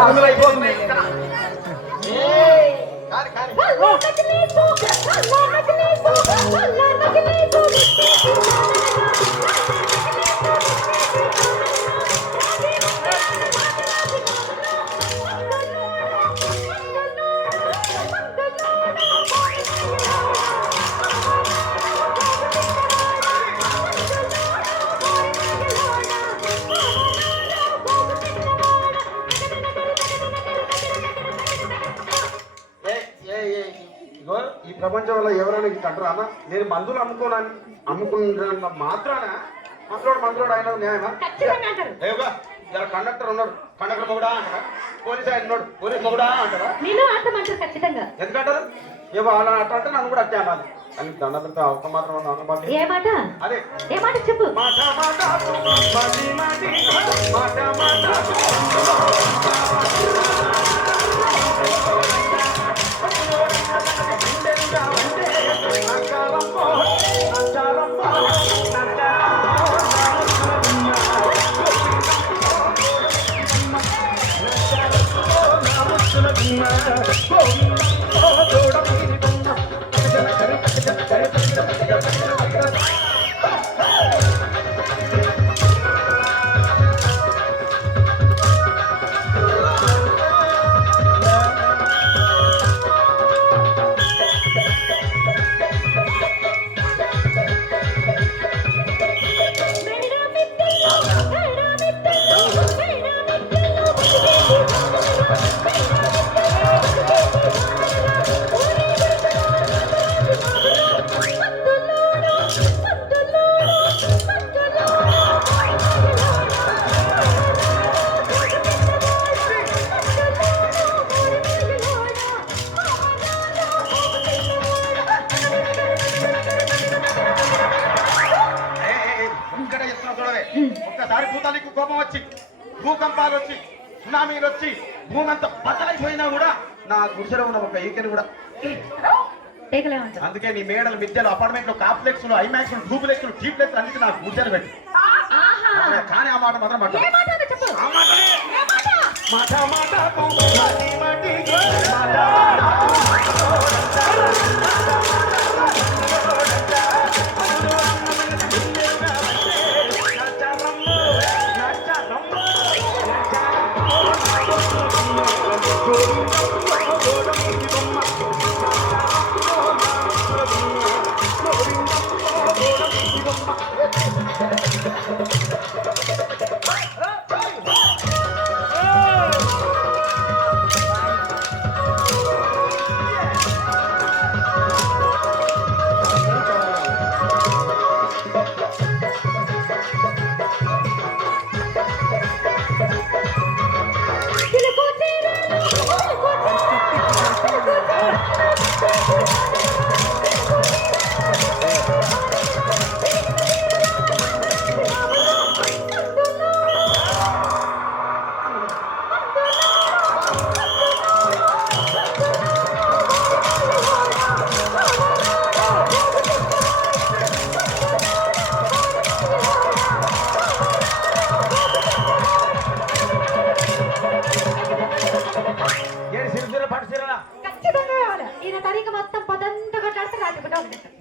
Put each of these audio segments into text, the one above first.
అందులో అయిపోతుంది ఈ ప్రపంచంలో ఎవరైనా అంటారా అన్న నేను మందులు అమ్ముకున్న మాత్రాన మందులోడు ఆయన న్యాయమా ఇలా కండక్టర్ ఉన్నాడు కండక్టర్ మొగుడా అంటారా పోలీస్ ఆయన ఉన్నాడు పోలీస్ మొగుడా అంటారా ఎందుకంటారు ఏమో అలా అంటే నన్ను కూడా అట్టే అనాలి అని దండతో అవసరం మాత్రం అదే చెప్పు ఒక్కసారి భూతానికి కోపం వచ్చి భూకంపాలు వచ్చి సునామీలు వచ్చి భూమంతా బద్దలైపోయినా కూడా నా గుడిసెలో ఉన్న ఒక ఈకెని కూడా అందుకే నీ మేడలు మిద్దెలు అపార్ట్మెంట్లు కాంప్లెక్స్ ఐమాక్స్ డూప్లెక్స్ టీప్లెక్స్ అన్నిటి నాకు గుడిసెలు పెట్టి కానీ ఆ మాట మాత్రం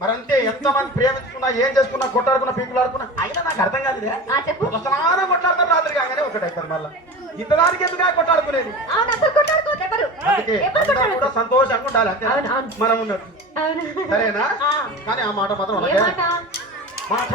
మరంతే ఎంతమంది ప్రేమించుకున్నా ఏం చేసుకున్నా కొట్టాడుకున్నా పీకులు ఆడుకున్నా అయినా నాకు అర్థం కాదు ఒకసారి కొట్లాడతారు రాత్రి కాగానే ఒకటైతారు మళ్ళీ ఇంతదానికి ఎందుకు కొట్టాడుకునేది కూడా సంతోషంగా ఉండాలి అంతే మనం ఉన్నట్టు సరేనా కానీ ఆ మాట మాత్రం మాట